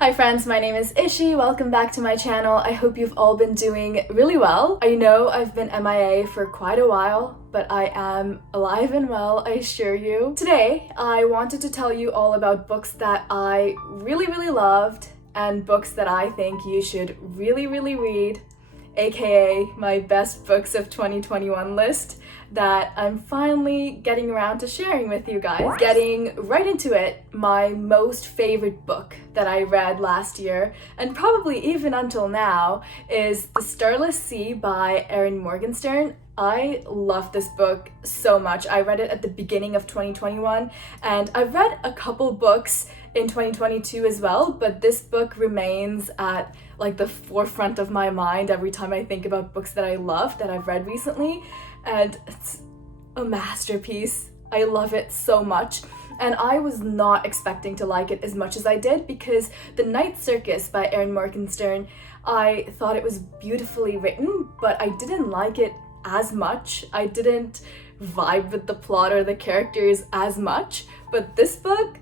Hi friends, my name is Ishi. Welcome back to my channel. I hope you've all been doing really well. I know I've been MIA for quite a while, but I am alive and well, I assure you. Today, I wanted to tell you all about books that I really loved and books that I think you should really read, aka my best books of 2021 list that I'm finally getting around to sharing with you guys. Getting right into it, my most favorite book that I read last year, and probably even until now, is The Starless Sea by Erin Morgenstern. I love this book so much. I read it at the beginning of 2021, and I've read a couple books in 2022 as well, but this book remains at like the forefront of my mind every time I think about books that I love that I've read recently, and it's a masterpiece. I love it so much. And I was not expecting to like it as much as I did because The Night Circus by Erin Morgenstern, I thought it was beautifully written, but I didn't like it as much. I didn't vibe with the plot or the characters as much, but this book,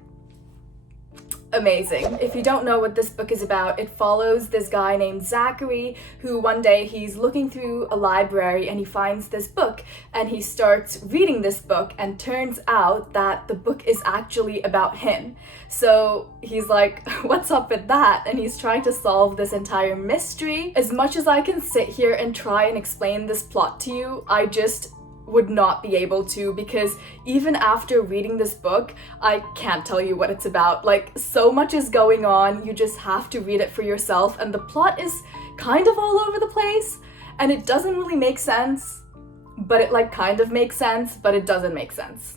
amazing. If you don't know what this book is about, it follows this guy named Zachary who one day he's looking through a library and he finds this book and he starts reading this book, and turns out that the book is actually about him. So he's like, what's up with that? And he's trying to solve this entire mystery. As much as I can sit here and try and explain this plot to you, I just would not be able to, because even after reading this book, I can't tell you what it's about. Like, so much is going on, you just have to read it for yourself, and the plot is kind of all over the place, and it doesn't really make sense, but it like kind of makes sense, but it doesn't make sense.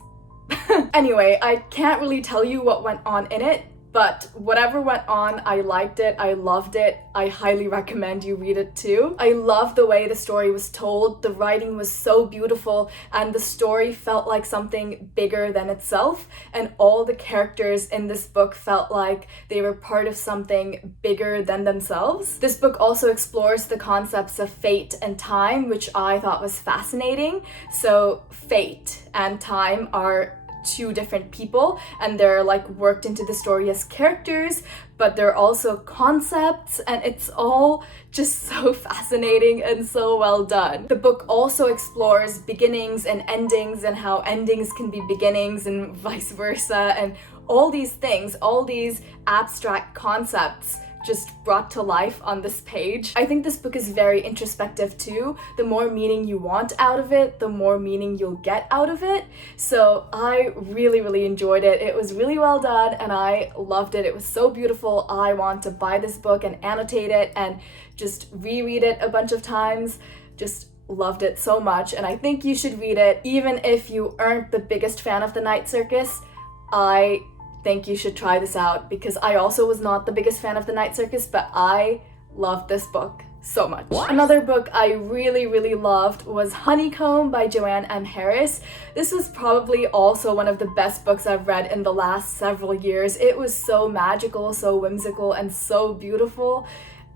Anyway, I can't really tell you what went on in it, but whatever went on, I liked it, I loved it, I highly recommend you read it too. I love the way the story was told, the writing was so beautiful, and the story felt like something bigger than itself, and all the characters in this book felt like they were part of something bigger than themselves. This book also explores the concepts of fate and time, which I thought was fascinating. So fate and time are two different people, and they're like worked into the story as characters, but they're also concepts, and it's all just so fascinating and so well done. The book also explores beginnings and endings, and how endings can be beginnings and vice versa, and all these things, all these abstract concepts just brought to life on this page. I think this book is very introspective too. The more meaning you want out of it, the more meaning you'll get out of it. So I really enjoyed it. It was really well done and I loved it. It was so beautiful. I want to buy this book and annotate it and just reread it a bunch of times. Just loved it so much, and I think you should read it. Even if you aren't the biggest fan of The Night Circus, I think you should try this out, because I also was not the biggest fan of The Night Circus, but I loved this book so much. Another book I really loved was Honeycomb by Joanne M. Harris. This was probably also one of the best books I've read in the last several years. It was so magical, so whimsical, and so beautiful,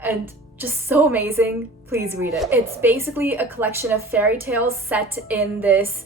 and just so amazing. Please read it. It's basically a collection of fairy tales set in this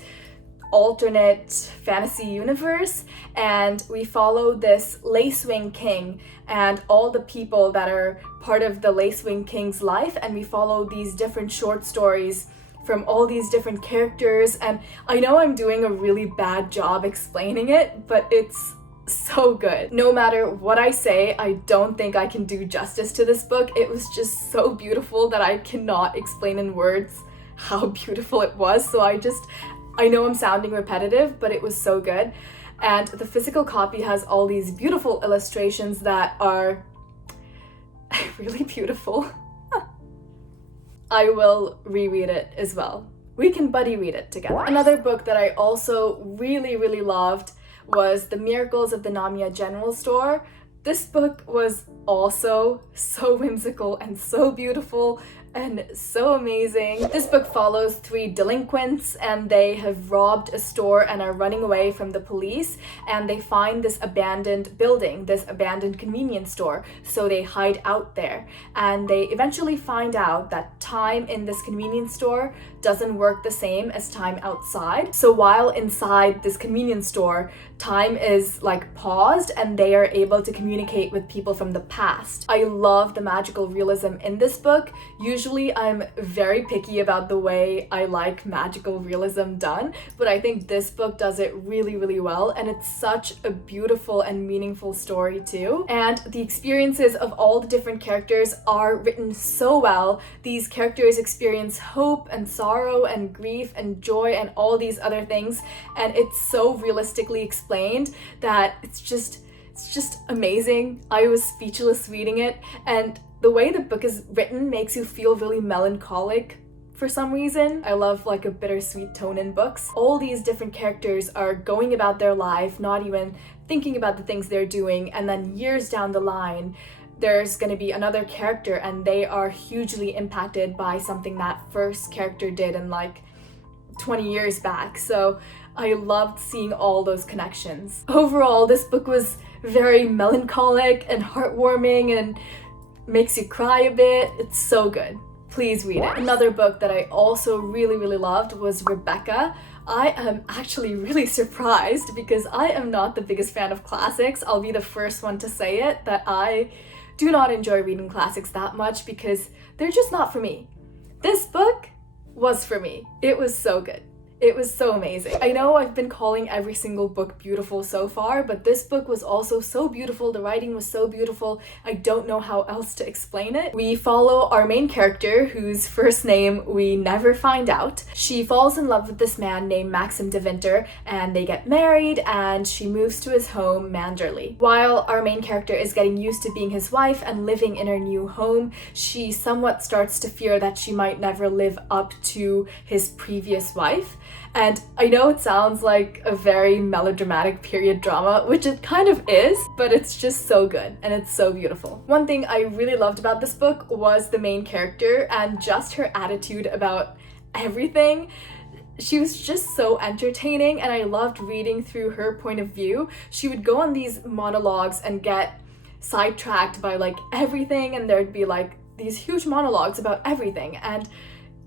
alternate fantasy universe, and we follow this Lacewing King and all the people that are part of the Lacewing King's life, and we follow these different short stories from all these different characters. And I know I'm doing a really bad job explaining it, but it's so good. No matter what I say, I don't think I can do justice to this book. It was just so beautiful that I cannot explain in words how beautiful it was. So I know I'm sounding repetitive, but it was so good. And the physical copy has all these beautiful illustrations that are really beautiful. I will reread it as well. We can buddy read it together. Another book that I also really loved was The Miracles of the Namiya General Store. This book was also so whimsical and so beautiful and so amazing. This book follows 3 delinquents, and they have robbed a store and are running away from the police, and they find this abandoned building, this abandoned convenience store, so they hide out there. And they eventually find out that time in this convenience store doesn't work the same as time outside. So while inside this convenience store, time is like paused and they are able to communicate with people from the past. I love the magical realism in this book. Usually I'm very picky about the way I like magical realism done, but I think this book does it really, really well, and it's such a beautiful and meaningful story too. And the experiences of all the different characters are written so well. These characters experience hope and sorrow and grief and joy and all these other things, and it's so realistically explained that it's just amazing. I was speechless reading it, and the way the book is written makes you feel really melancholic for some reason. I love like a bittersweet tone in books. All these different characters are going about their life, not even thinking about the things they're doing, and then years down the line, there's going to be another character and they are hugely impacted by something that first character did in like 20 years back. So I loved seeing all those connections. Overall, this book was very melancholic and heartwarming and makes you cry a bit. It's so good. Please read it. Another book that I also really, really loved was Rebecca. I am actually really surprised because I am not the biggest fan of classics. I'll be the first one to say it, that I do not enjoy reading classics that much because they're just not for me. This book was for me. It was so good. It was so amazing. I know I've been calling every single book beautiful so far, but this book was also so beautiful. The writing was so beautiful. I don't know how else to explain it. We follow our main character, whose first name we never find out. She falls in love with this man named Maxim de Winter, and they get married, and she moves to his home, Manderley. While our main character is getting used to being his wife and living in her new home, she somewhat starts to fear that she might never live up to his previous wife. And I know it sounds like a very melodramatic period drama, which it kind of is, but it's just so good and it's so beautiful. One thing I really loved about this book was the main character and just her attitude about everything. She was just so entertaining and I loved reading through her point of view. She would go on these monologues and get sidetracked by like everything, and there'd be like these huge monologues about everything, and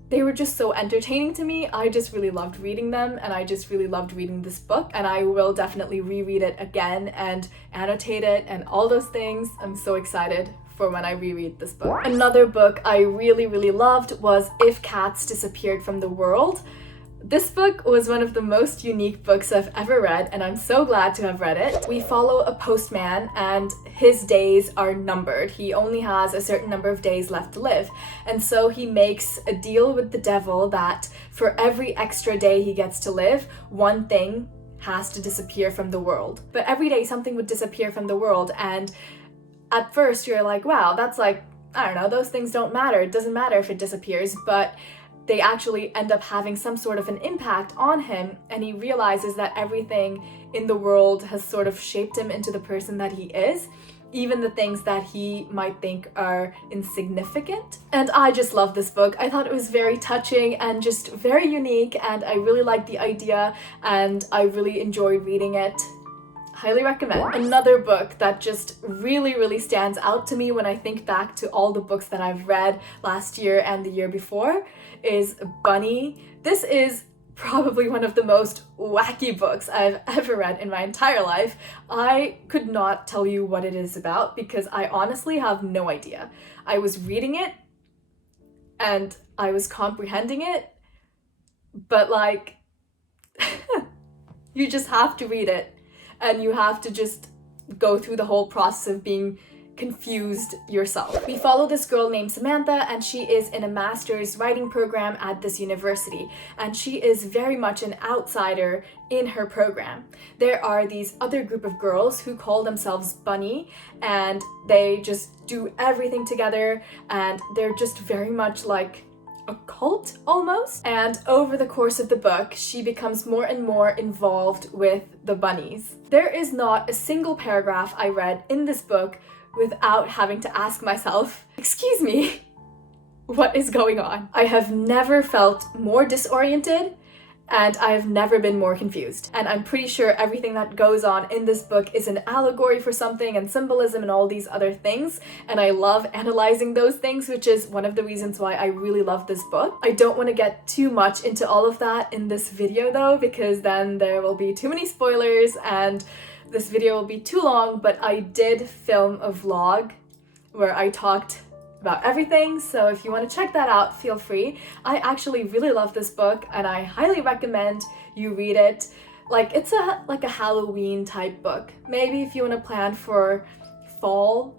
they were just so entertaining to me. I just really loved reading them, and I just really loved reading this book, and I will definitely reread it again and annotate it and all those things. I'm so excited for when I reread this book. Another book I really, really loved was If Cats Disappeared from the World. This book was one of the most unique books I've ever read, and I'm so glad to have read it. We follow a postman, and his days are numbered. He only has a certain number of days left to live. And so he makes a deal with the devil that for every extra day he gets to live, one thing has to disappear from the world. But every day something would disappear from the world, and at first you're like, wow, that's like, I don't know, those things don't matter. It doesn't matter if it disappears, but they actually end up having some sort of an impact on him, and he realizes that everything in the world has sort of shaped him into the person that he is, even the things that he might think are insignificant. And I just love this book. I thought it was very touching and just very unique, and I really liked the idea, and I really enjoyed reading it. Highly recommend. Another book that just really, really stands out to me when I think back to all the books that I've read last year and the year before is Bunny. This is probably one of the most wacky books I've ever read in my entire life. I could not tell you what it is about because I honestly have no idea. I was reading it and I was comprehending it, but like, you just have to read it. And you have to just go through the whole process of being confused yourself. We follow this girl named Samantha, and she is in a master's writing program at this university, and she is very much an outsider in her program. There are these other group of girls who call themselves Bunny, and they just do everything together, and they're just very much like a cult almost. And over the course of the book, she becomes more and more involved with the bunnies. There is not a single paragraph I read in this book without having to ask myself, excuse me, what is going on? I have never felt more disoriented, and I've never been more confused. And I'm pretty sure everything that goes on in this book is an allegory for something and symbolism and all these other things. And I love analyzing those things, which is one of the reasons why I really love this book. I don't want to get too much into all of that in this video though, because then there will be too many spoilers and this video will be too long, but I did film a vlog where I talked about everything, so if you want to check that out, feel free. I actually really love this book and I highly recommend you read it. Like, it's like a Halloween type book. Maybe if you want to plan for fall,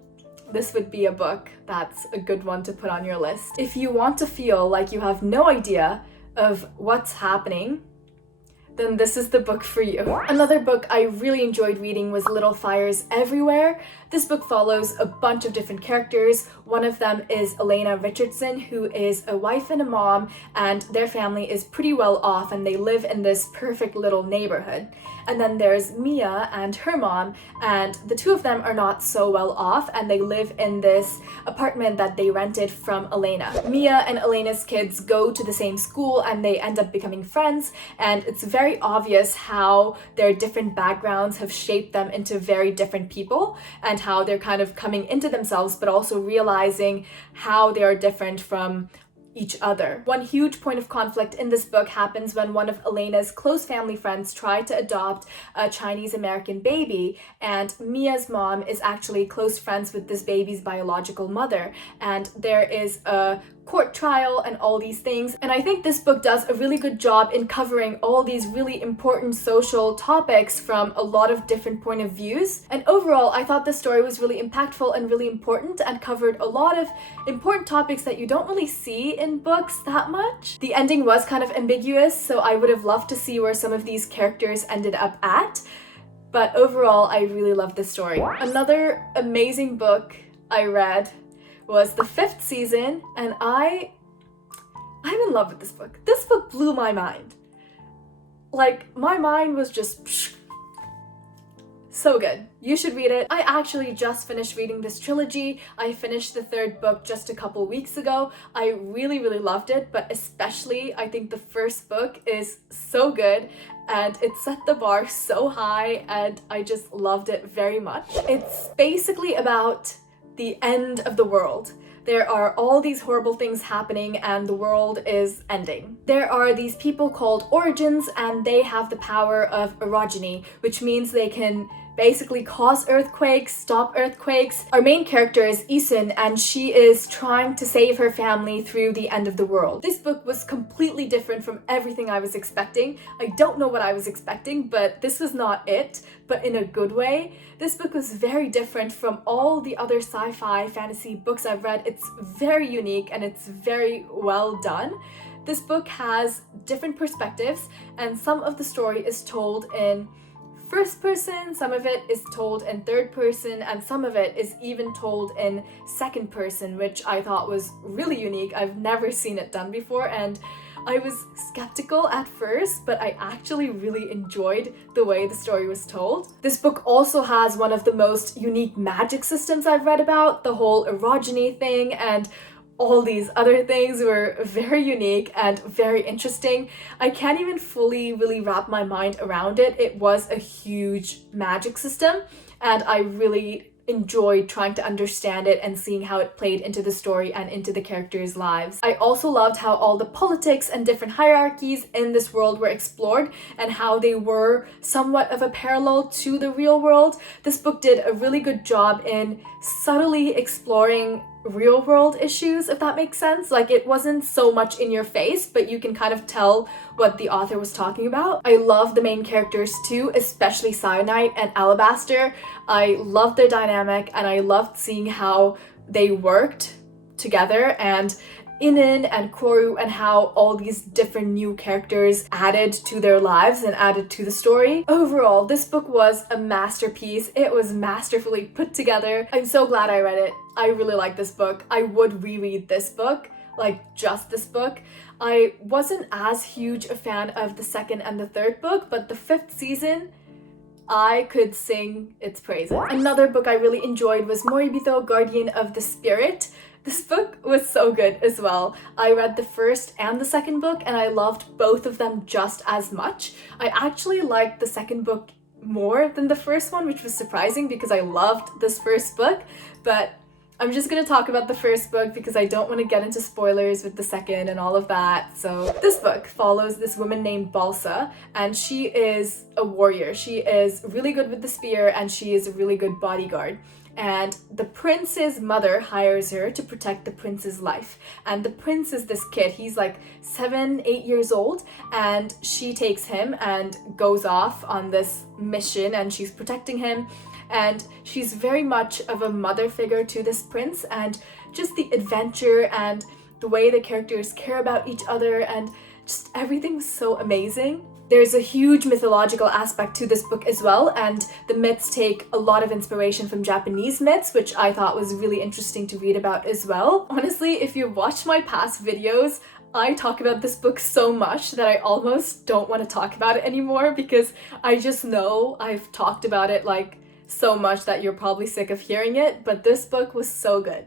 this would be a book that's a good one to put on your list. If you want to feel like you have no idea of what's happening, then this is the book for you. Another book I really enjoyed reading was Little Fires Everywhere. This book follows a bunch of different characters. One of them is Elena Richardson, who is a wife and a mom, and their family is pretty well off and they live in this perfect little neighborhood. And then there's Mia and her mom, and the two of them are not so well off and they live in this apartment that they rented from Elena. Mia and Elena's kids go to the same school and they end up becoming friends, and it's very obvious how their different backgrounds have shaped them into very different people and how they're kind of coming into themselves, but also realizing how they are different from each other. One huge point of conflict in this book happens when one of Elena's close family friends try to adopt a Chinese American baby, and Mia's mom is actually close friends with this baby's biological mother, and there is a court trial and all these things. And I think this book does a really good job in covering all these really important social topics from a lot of different point of views. And overall, I thought the story was really impactful and really important and covered a lot of important topics that you don't really see in books that much. The ending was kind of ambiguous, so I would have loved to see where some of these characters ended up at. But overall, I really loved this story. Another amazing book I read was the 5th season, and I'm in love with this book. This book blew my mind. Like, my mind was just so good. You should read it. I actually just finished reading this trilogy. I finished the 3rd book just a couple weeks ago. I really loved it, but especially I think the first book is so good and it set the bar so high and I just loved it very much. It's basically about the end of the world. There are all these horrible things happening and the world is ending. There are these people called origins and they have the power of orogeny, which means they can basically cause earthquakes, stop earthquakes. Our main character is Ishi, and she is trying to save her family through the end of the world. This book was completely different from everything I was expecting. I don't know what I was expecting, but this was not it, but in a good way. This book was very different from all the other sci-fi fantasy books I've read. It's very unique and it's very well done. This book has different perspectives, and some of the story is told in first person, some of it is told in third person, and some of it is even told in second person, which I thought was really unique. I've never seen it done before, and I was skeptical at first, but I actually really enjoyed the way the story was told. This book also has one of the most unique magic systems I've read about. The whole orogeny thing and all these other things were very unique and very interesting. I can't even fully really wrap my mind around it. It was a huge magic system, and I really enjoyed trying to understand it and seeing how it played into the story and into the characters' lives. I also loved how all the politics and different hierarchies in this world were explored and how they were somewhat of a parallel to the real world. This book did a really good job in subtly exploring real world issues, if that makes sense. Like, it wasn't so much in your face, but you can kind of tell what the author was talking about. I love the main characters too, especially Cyanide and Alabaster. I loved their dynamic and I loved seeing how they worked together, and Inin and Koru, and how all these different new characters added to their lives and added to the story. Overall, this book was a masterpiece. It was masterfully put together. I'm so glad I read it. I really like this book. I would reread this book, like just this book. I wasn't as huge a fan of the 2nd and the 3rd book, but the 5th season, I could sing its praises. Another book I really enjoyed was Moribito, Guardian of the Spirit. This book was so good as well. I read the first and the second book and I loved both of them just as much. I actually liked the second book more than the first one, which was surprising because I loved this first book, but I'm just gonna talk about the first book because I don't want to get into spoilers with the second and all of that. So this book follows this woman named Balsa, and she is a warrior. She is really good with the spear and she is a really good bodyguard. And the prince's mother hires her to protect the prince's life. And the prince is this kid, he's like 7-8 years old, and she takes him and goes off on this mission and she's protecting him. And she's very much of a mother figure to this prince, and just the adventure and the way the characters care about each other and just everything was so amazing. There's a huge mythological aspect to this book as well, and the myths take a lot of inspiration from Japanese myths, which I thought was really interesting to read about as well. Honestly, if you've watched my past videos, I talk about this book so much that I almost don't want to talk about it anymore because I just know I've talked about it like so much that you're probably sick of hearing it, but this book was so good.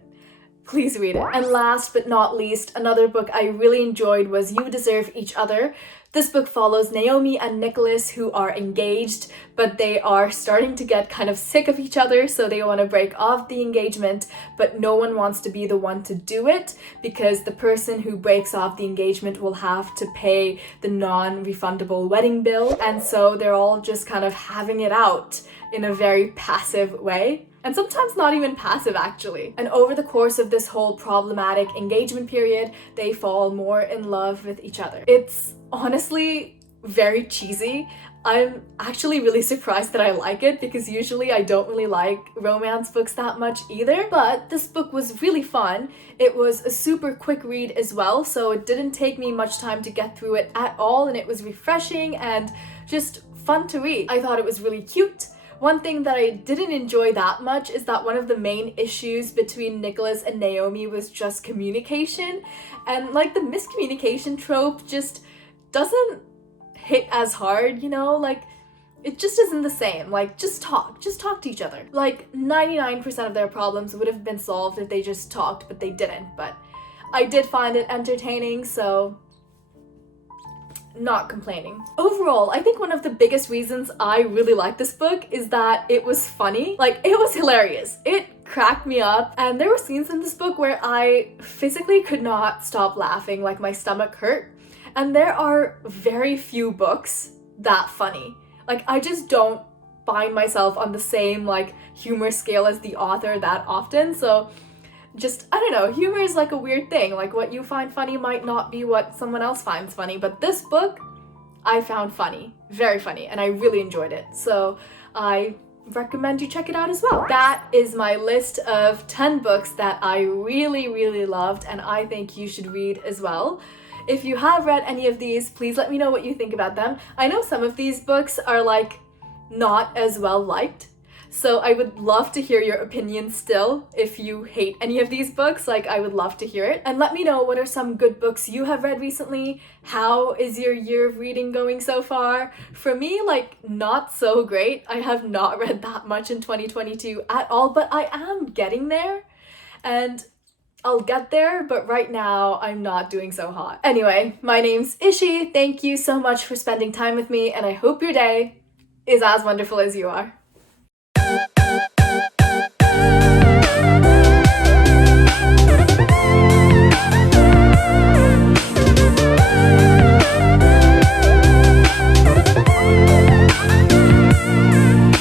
Please read it. And last but not least, another book I really enjoyed was You Deserve Each Other. This book follows Naomi and Nicholas, who are engaged, but they are starting to get kind of sick of each other, so they want to break off the engagement, but no one wants to be the one to do it because the person who breaks off the engagement will have to pay the non-refundable wedding bill, and so they're all just kind of having it out in a very passive way. And sometimes not even passive, actually. And over the course of this whole problematic engagement period, they fall more in love with each other. It's honestly very cheesy. I'm actually really surprised that I like it because usually I don't really like romance books that much either, but this book was really fun. It was a super quick read as well, so it didn't take me much time to get through it at all, and it was refreshing and just fun to read. I thought it was really cute. One thing that I didn't enjoy that much is that one of the main issues between Nicholas and Naomi was just communication, and like the miscommunication trope just doesn't hit as hard, you know, like it just isn't the same. Like just talk to each other. Like 99% of their problems would have been solved if they just talked, but they didn't. But I did find it entertaining, so not complaining. Overall, I think one of the biggest reasons I really like this book is that it was funny. Like, it was hilarious. It cracked me up, and there were scenes in this book where I physically could not stop laughing, like my stomach hurt. And there are very few books that funny. Like, I just don't find myself on the same like humor scale as the author that often, so just, I don't know, humor is like a weird thing. Like what you find funny might not be what someone else finds funny, but this book I found funny, very funny, and I really enjoyed it. So I recommend you check it out as well. That is my list of 10 books that I really, really loved and I think you should read as well. If you have read any of these, please let me know what you think about them. I know some of these books are like not as well liked, so I would love to hear your opinion still. If you hate any of these books, like I would love to hear it. And let me know what are some good books you have read recently. How is your year of reading going so far? For me, like not so great. I have not read that much in 2022 at all, but I am getting there and I'll get there, but right now I'm not doing so hot. Anyway, my name's Ishi. Thank you so much for spending time with me and I hope your day is as wonderful as you are.